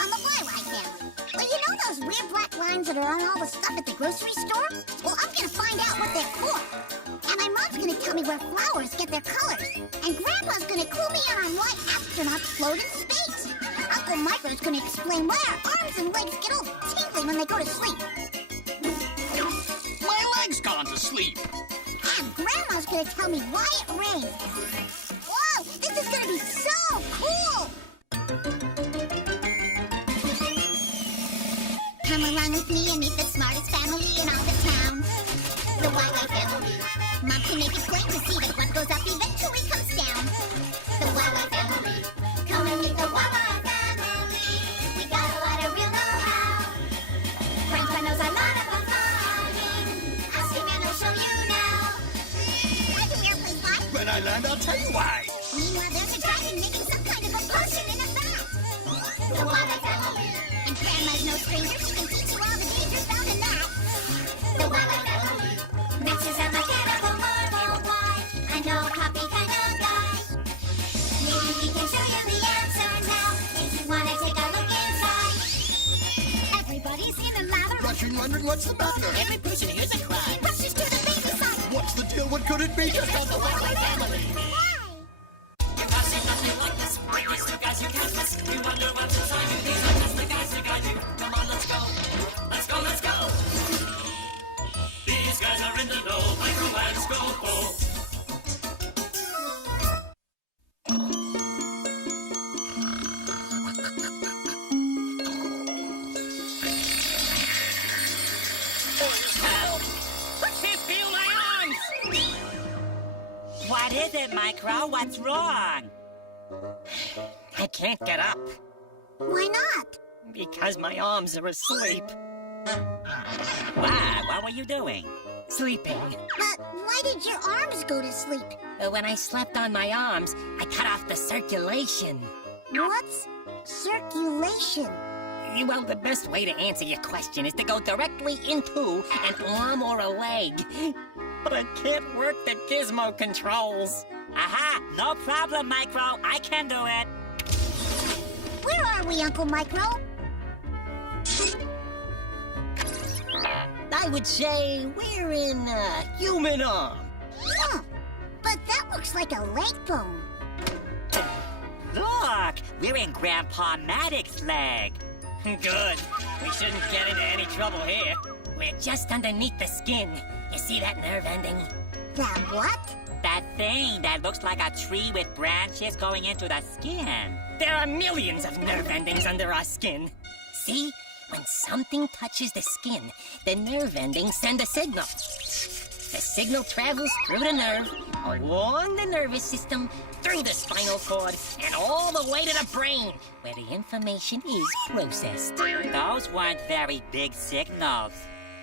on the Wildlife family. Well, you know those weird black lines that are on all the stuff at the grocery store? Well, I'm gonna find out what they're for. And my mom's gonna tell me where flowers get their colors. And Grandpa's gonna clue me in on why astronauts float in space. Uncle Micro's gonna explain why our arms and legs get all tingly when they go to sleep. My leg's gone to sleep. And Grandma's gonna tell me why it rains. Whoa, this is gonna be so cool! Come along with me and meet the smartest family in all the town. The Wildlife family. Mom can make it plain to see that what goes up eventually comes down. The Wildlife family. Come and meet the Wildlife family. We got a lot of real know-how. Grandpa knows a lot about farming. Ask him and he'll show you now. Why do airplanes fly? When I land, I'll tell you why. Meanwhile, there's a dragon making some kind of a potion in a vat. The Wildlife family. And Grandma's no stranger. She can teach you all the dangers found in that. The Wildlife family. Max is a mechanical marvel. Why? I know a copy kind of guy. Maybe he can show you the answer now. If you want to take a look inside. Everybody's in a lather. Rushing, wondering what's the matter. Every person hears a cry. Rushes to the baby side. What's the deal? What could it be? Just tell the Wildlife family. You can't see nothing like this. These two guys you can't miss. You wonder what's inside you. These are just the guys who guide you. Come on, let's go. Let's go, let's go. These guys are in the know. Microwaves go. Oh. Help! I can't feel my arms! What is it, Micro? What's wrong? I can't get up Why not? because my arms are asleep. Why? What were you doing? Sleeping. But why did your arms go to sleep? When I slept on my arms, I cut off the circulation. What's circulation? Well, the best way to answer your question is to go directly into an arm or a leg. But I can't work the gizmo controls. Aha! No problem, Micro. I can do it. Where are we, Uncle Micro? I would say we're in a human arm. Huh. But that looks like a leg bone. Look! We're in Grandpa Maddox's leg. Good. We shouldn't get into any trouble here. We're just underneath the skin. You see that nerve ending? That what? That thing that looks like a tree with branches going into the skin. There are millions of nerve endings under our skin. See? When something touches the skin, the nerve endings send a signal. The signal travels through the nerve, along the nervous system, through the spinal cord, and all the way to the brain, where the information is processed. Those weren't very big signals.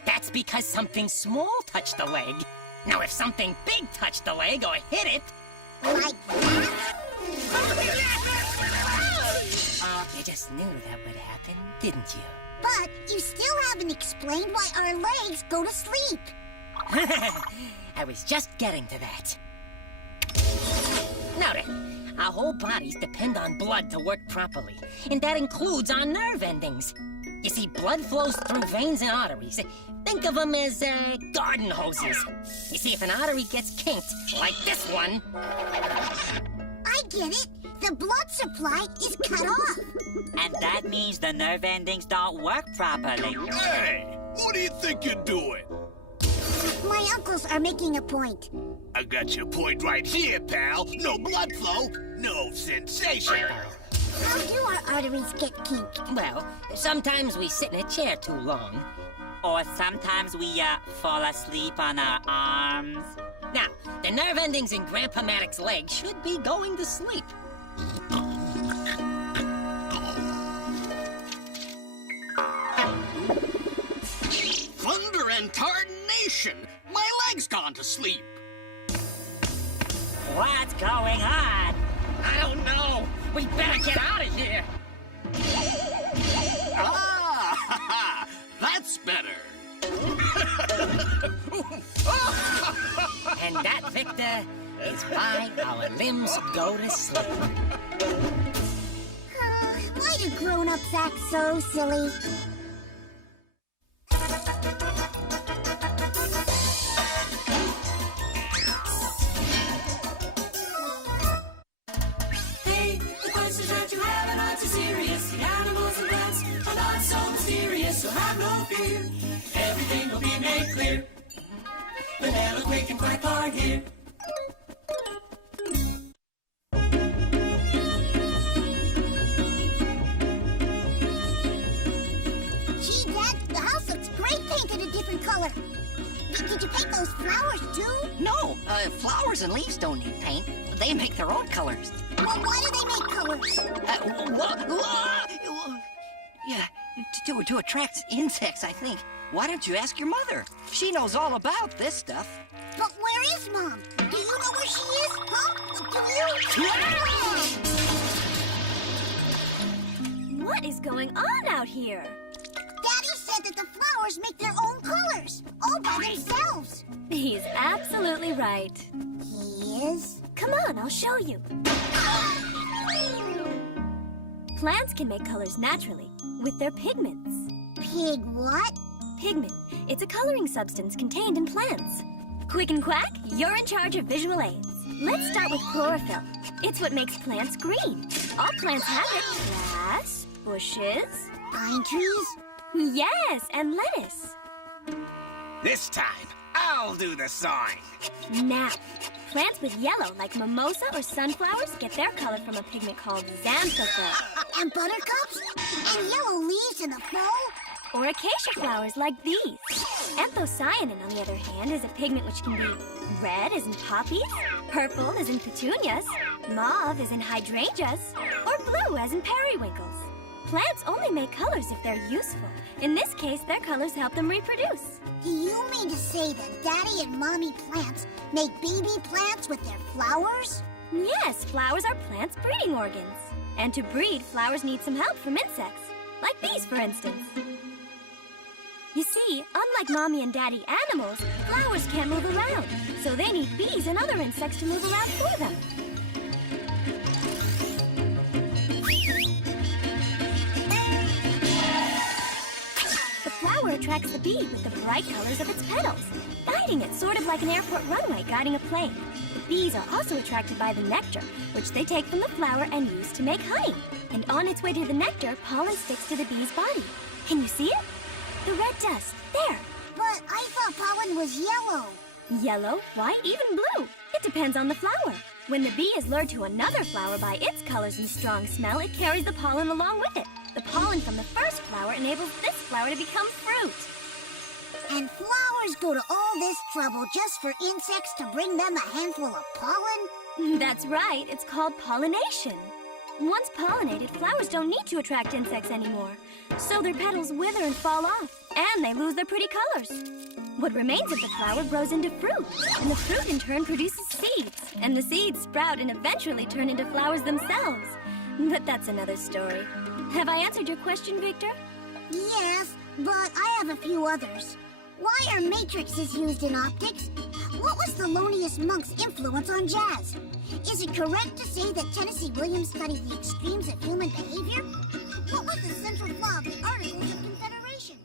That's because something small touched the leg. Now, if something big touched the leg or hit it, Like that? you just knew that would happen, didn't you? But you still haven't explained why our legs go to sleep. I was just getting to that. Now then, our whole bodies depend on blood to work properly, and that includes our nerve endings. You see, blood flows through veins and arteries. Think of them as garden hoses. You see, if an artery gets kinked, like this one, I get it. The blood supply is cut off. And that means the nerve endings don't work properly. Hey, what do you think you're doing? My uncles are making a point. I got your point right here, pal. No blood flow, no sensation. How do our arteries get kinked? well, sometimes we sit in a chair too long. Or sometimes we, fall asleep on our arms. Now, the nerve endings in Grandpa Maddox's leg should be going to sleep. Thunder and tarnation! My leg's gone to sleep. What's going on? I don't know. We better get out of here. Ah, that's better. And that, Victor, is why our limbs go to sleep. Why do grown-ups grown-ups act so silly. Hey, the questions that you have are not too serious. The animals and plants are not so mysterious, so have no fear. Everything will be made clear. Vanilla, Quick, and Quack are here. Gee, Dad, the house looks great painted a different color. Did you paint those flowers, too? No, flowers and leaves don't need paint. They make their own colors. Well, why do they make colors? Yeah, to attract insects, I think. Why don't you ask your mother? She knows all about this stuff. But where is Mom? Do you know where she is? Huh? Do you? What is going on out here? Daddy said that the flowers make their own colors, all by themselves. He's absolutely right. He is? Come on, I'll show you. Plants can make colors naturally with their pigments. Pig what? Pigment. It's a coloring substance contained in plants. Quick and Quack, you're in charge of visual aids. Let's start with chlorophyll. It's what makes plants green. All plants have it. Grass, bushes. Pine trees? Yes, and lettuce. This time, I'll do the sawing. Now, plants with yellow, like mimosa or sunflowers, get their color from a pigment called xanthophyll. And buttercups? And yellow leaves in the fall? Or acacia flowers like these. Anthocyanin, on the other hand, is a pigment which can be red as in poppies, purple as in petunias, mauve as in hydrangeas, or blue as in periwinkles. Plants only make colors if they're useful. In this case, their colors help them reproduce. Do you mean to say that Daddy and Mommy plants make baby plants with their flowers? Yes, flowers are plants' breeding organs. And to breed, flowers need some help from insects. Like these, for instance. You see, unlike Mommy and Daddy animals, flowers can't move around. So they need bees and other insects to move around for them. The flower attracts the bee with the bright colors of its petals, guiding it sort of like an airport runway guiding a plane. The bees are also attracted by the nectar, which they take from the flower and use to make honey. And on its way to the nectar, pollen sticks to the bee's body. Can you see it? The red dust, there. But I thought pollen was yellow. Yellow, white, even blue. It depends on the flower. When the bee is lured to another flower by its colors and strong smell, it carries the pollen along with it. The pollen from the first flower enables this flower to become fruit. And flowers go to all this trouble just for insects to bring them a handful of pollen? That's right, it's called pollination. Once pollinated, flowers don't need to attract insects anymore. So their petals wither and fall off, and they lose their pretty colors. What remains of the flower grows into fruit, and the fruit in turn produces seeds, and the seeds sprout and eventually turn into flowers themselves. But that's another story. Have I answered your question, Victor? Yes, but I have a few others. Why are matrices used in optics? What was Thelonious Monk's influence on jazz? Is it correct to say that Tennessee Williams studied the extremes of human behavior? What was the central flaw of the Articles of Confederation?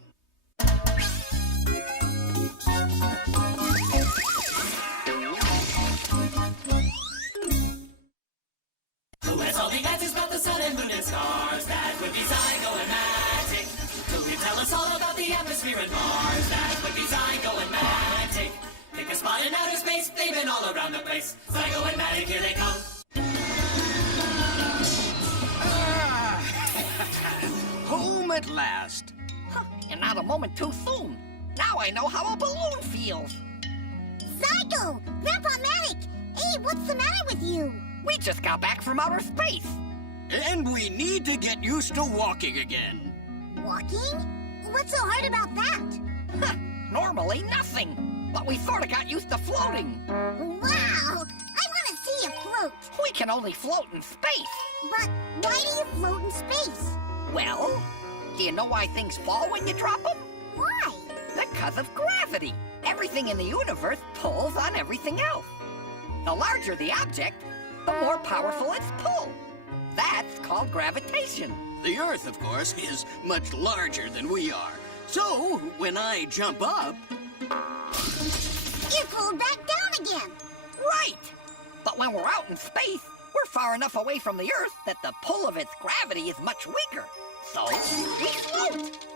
Who has all the answers about the sun and moon and stars? That would be Zygo and Magic. Who can tell us all about the atmosphere and Mars? That would be Zygo and Magic. Pick a spot in outer space, they've been all around the place. Zygo and Magic, here they come. Home at last. And not a moment too soon. Now I know how a balloon feels. Zygo! Grandpa Matic! Hey, what's the matter with you? We just got back from outer space. And we need to get used to walking again. Walking? What's so hard about that? Normally nothing. But we sort of got used to floating. Wow! I want to see you float. We can only float in space. But why do you float in space? Well, do you know why things fall when you drop them? Why? Because of gravity. Everything in the universe pulls on everything else. The larger the object, the more powerful its pull. That's called gravitation. The Earth, of course, is much larger than we are. So, when I jump up... You pulled back down again. Right! But when we're out in space, we're far enough away from the Earth that the pull of its gravity is much weaker. So, we float.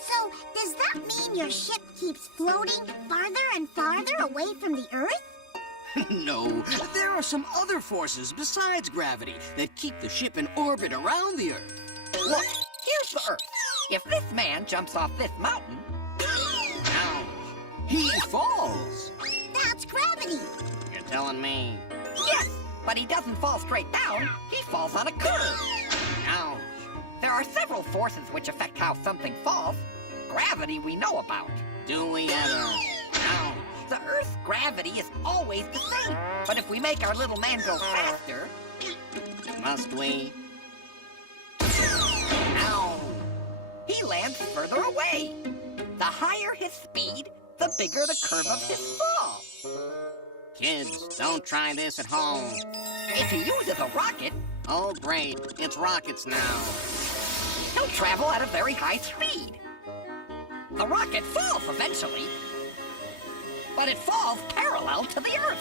So, does that mean your ship keeps floating farther and farther away from the Earth? No, there are some other forces besides gravity that keep the ship in orbit around the Earth. Look, here's the Earth. If this man jumps off this mountain, Ouch. He falls. That's gravity. You're telling me? yes, but he doesn't fall straight down. He falls on a curve. Ouch. There are several forces which affect how something falls. Gravity we know about. Do we ever? Ouch. The Earth's gravity is always the same. But if we make our little man go faster... Must we? Ow! He lands further away. The higher his speed, the bigger the curve of his fall. Kids, don't try this at home. If he uses a rocket, Oh, great. It's rockets now. he'll travel at a very high speed. The rocket falls eventually, but it falls parallel to the Earth.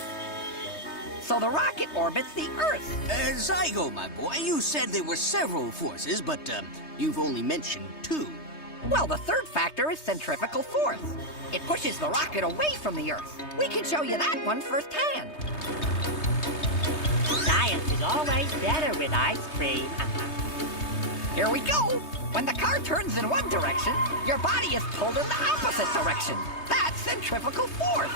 So the rocket orbits the Earth. Zygo, my boy, you said there were several forces, but you've only mentioned two. Well, the third factor is centrifugal force. It pushes the rocket away from the Earth. We can show you that one firsthand. Science is always better with ice cream. Here we go. When the car turns in one direction, your body is pulled in the opposite direction. That's centrifugal force.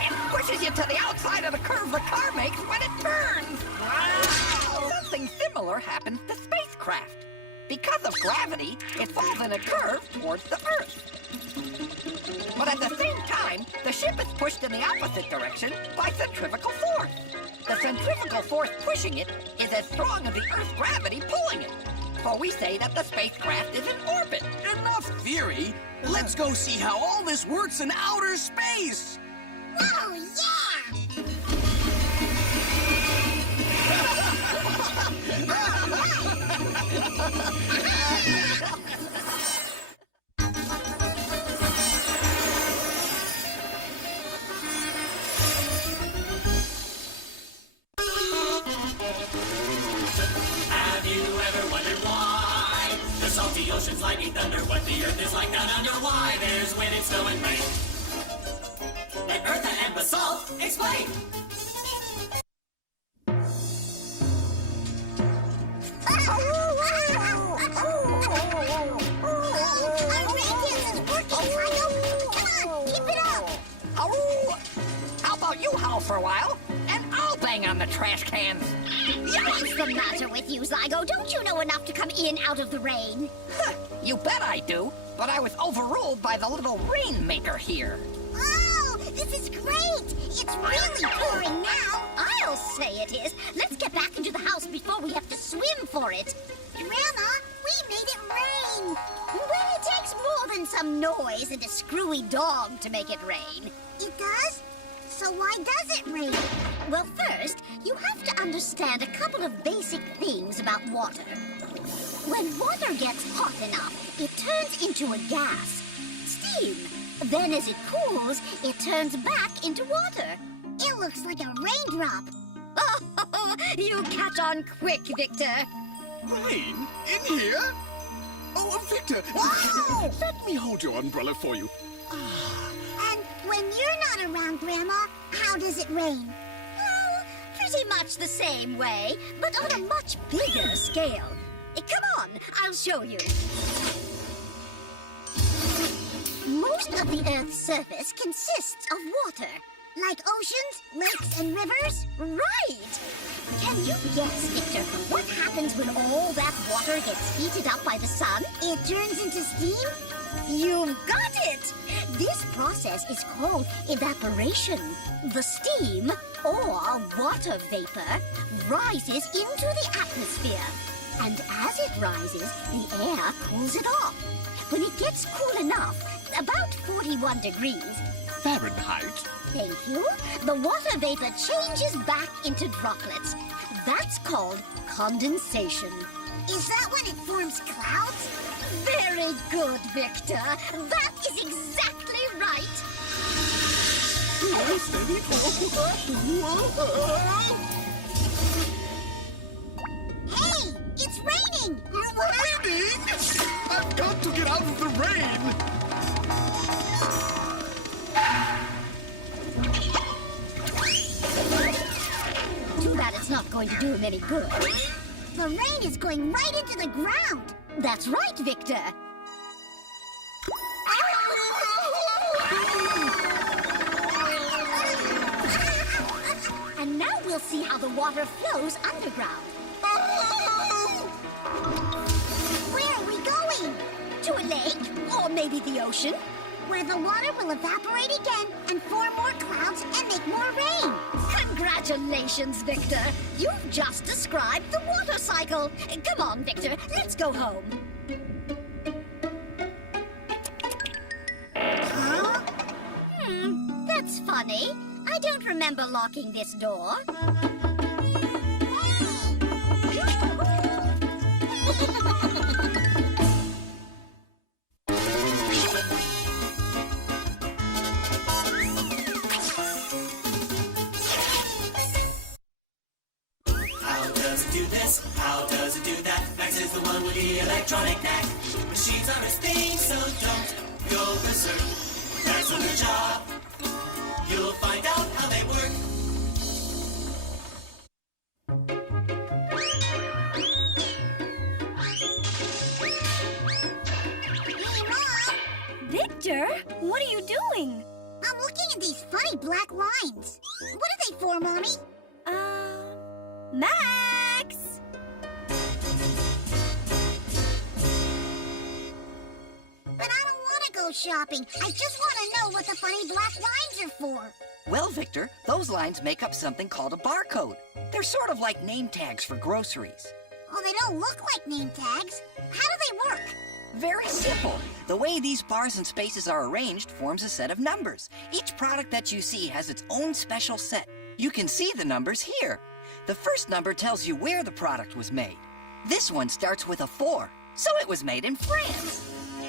It pushes you to the outside of the curve the car makes when it turns. Wow! Something similar happens to spacecraft. Because of gravity, it falls in a curve towards the Earth. But at the same time, the ship is pushed in the opposite direction by centrifugal force. The centrifugal force pushing it is as strong as the Earth's gravity pulling it. So we say that the spacecraft is in orbit. Enough theory. Let's go see how all this works in outer space. Whoa, yeah! Have you ever wondered why the salty oceans, lightning, thunder, what the earth is like down under? Why there's wind and snow and rain? Let earth and basalt explain. Our radiance is working, Zygo. Come on, keep it up. Oh, how about you howl for a while, and I'll bang on the trash cans. What's the matter with you, Zygo? Don't you know enough to come in out of the rain? You bet I do, but I was overruled by the little rainmaker here. Oh, this is great! It's really pouring now. I'll say it is. Let's get back into the house before we have to swim for it. Grandma, we made it rain. Well, it takes more than some noise and a screwy dog to make it rain. It does? So why does it rain? Well, first, you have to understand a couple of basic things about water. When water gets hot enough, it turns into a gas, steam. Then as it cools, it turns back into water. It looks like a raindrop. Oh, you catch on quick, Victor. Rain? In here? Oh, Victor! Wow! Let me hold your umbrella for you. And when you're not around, Grandma, how does it rain? Well, pretty much the same way, but on a much bigger scale. Come on, I'll show you. Most of the Earth's surface consists of water. Like oceans, lakes, and rivers? Right! Can you guess, Victor, what happens when all that water gets heated up by the sun? It turns into steam? You've got it! This process is called evaporation. The steam, or water vapor, rises into the atmosphere. And as it rises, the air cools it off. When it gets cool enough, about 41 degrees, Fahrenheit. thank you, the water vapor changes back into droplets. That's called condensation. Is that when it forms clouds? Very good, Victor. That is exactly right. Oh, steady. Hey, it's raining! Raining? I've got to get out of the rain. Too bad it's not going to do him any good. The rain is going right into the ground. That's right, Victor. And now we'll see how the water flows underground. Where are we going? To a lake, or maybe the ocean. Where the water will evaporate again and form more clouds and make more rain. Congratulations, Victor. You've just described the water cycle. Come on, Victor, let's go home. Huh? That's funny. I don't remember locking this door. How does it do this? How does it do that? Max is the one with the electronic knack. Machines are his thing, so don't go berserk. That's on the job. You'll find out how they work. Hey, Mom! Victor, what are you doing? I'm looking at these funny black lines. What are they for, Mommy? Max! But I don't want to go shopping. I just want to know what the funny black lines are for. Well, Victor, those lines make up something called a barcode. They're sort of like name tags for groceries. Oh, they don't look like name tags. How do they work? Very simple. The way these bars and spaces are arranged forms a set of numbers. Each product that you see has its own special set. You can see the numbers here. The first number tells you where the product was made. This one starts with a 4, so it was made in France.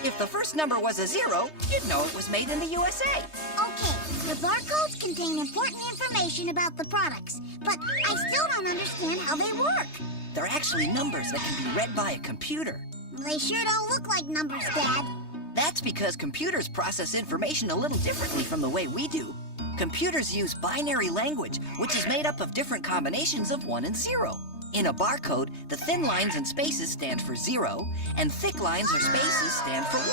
If the first number was a 0, you'd know it was made in the USA. Okay, the barcodes contain important information about the products, but I still don't understand how they work. They're actually numbers that can be read by a computer. They sure don't look like numbers, Dad. That's because computers process information a little differently from the way we do. Computers use binary language, which is made up of different combinations of 1 and 0. In a barcode, the thin lines and spaces stand for 0, and thick lines or spaces stand for 1.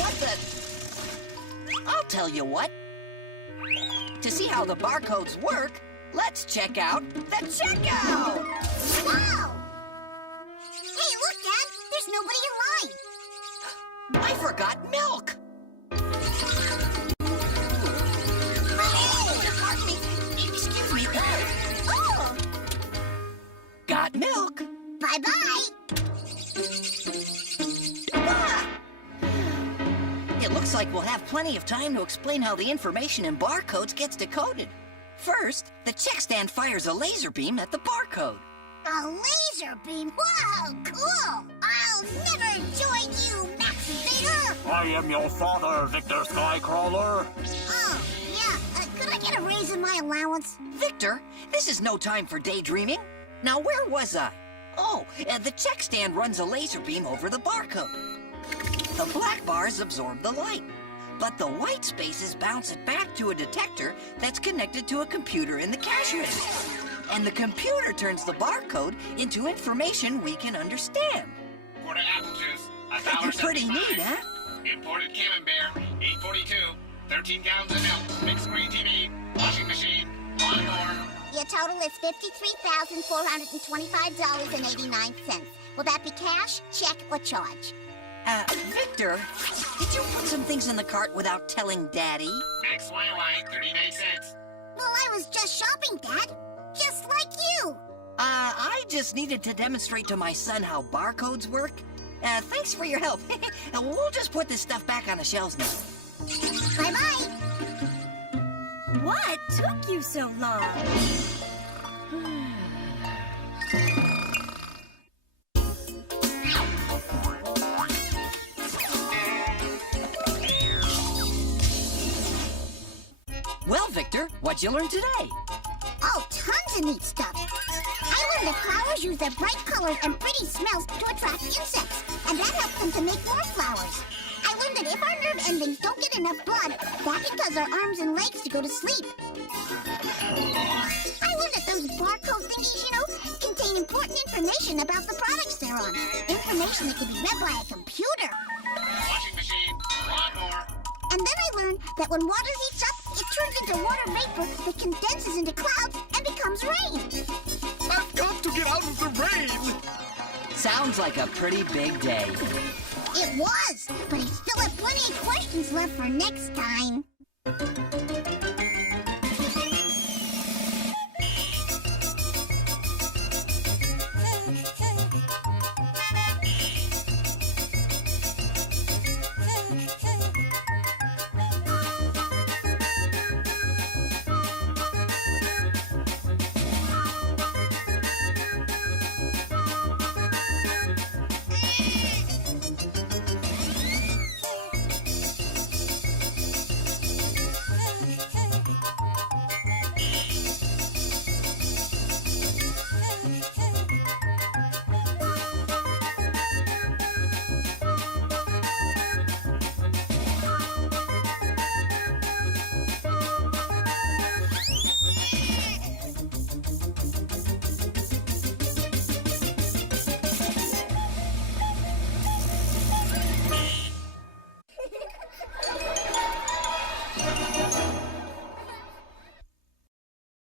What the? I'll tell you what. To see how the barcodes work, let's check out the checkout! Wow! Hey, look, Dad! There's nobody in line! I forgot milk! Excuse me. Oh! Got milk? Bye-bye! Ah! It looks like we'll have plenty of time to explain how the information in barcodes gets decoded. First, the check stand fires a laser beam at the barcode. A laser beam? Wow, cool! I'll never join you, Max Vader! I am your father, Victor Skycrawler. Oh, yeah. Could I get a raise in my allowance? Victor, this is no time for daydreaming. Now, where was I? Oh, the check stand runs a laser beam over the barcode. The black bars absorb the light, but the white spaces bounce it back to a detector that's connected to a computer in the cash register. And the computer turns the barcode into information we can understand. Quarter apple juice, $1.75. Pretty neat, huh? Imported Camembert, $8.42. 13 gallons of milk, big screen TV, washing machine, lawnmower. Your total is $53,425.89. Will that be cash, check, or charge? Victor, did you put some things in the cart without telling Daddy? XYY, 39 cents. Well, I was just shopping, Dad. Just like you. I just needed to demonstrate to my son how barcodes work. Thanks for your help. We'll just put this stuff back on the shelves now. Bye-bye. What took you so long? Well, Victor, what'd you learn today? Oh, tons of neat stuff. I learned that flowers use their bright colors and pretty smells to attract insects, and that helps them to make more flowers. I learned that if our nerve endings don't get enough blood, that can cause our arms and legs to go to sleep. I learned that those barcode thingies, contain important information about the products they're on. Information that can be read by a computer. Washing machine, lawnmower. And then I learned that when water heats up, it turns into water vapor that condenses into clouds and becomes rain. I've got to get out of the rain! Sounds like a pretty big day. It was, but I still have plenty of questions left for next time.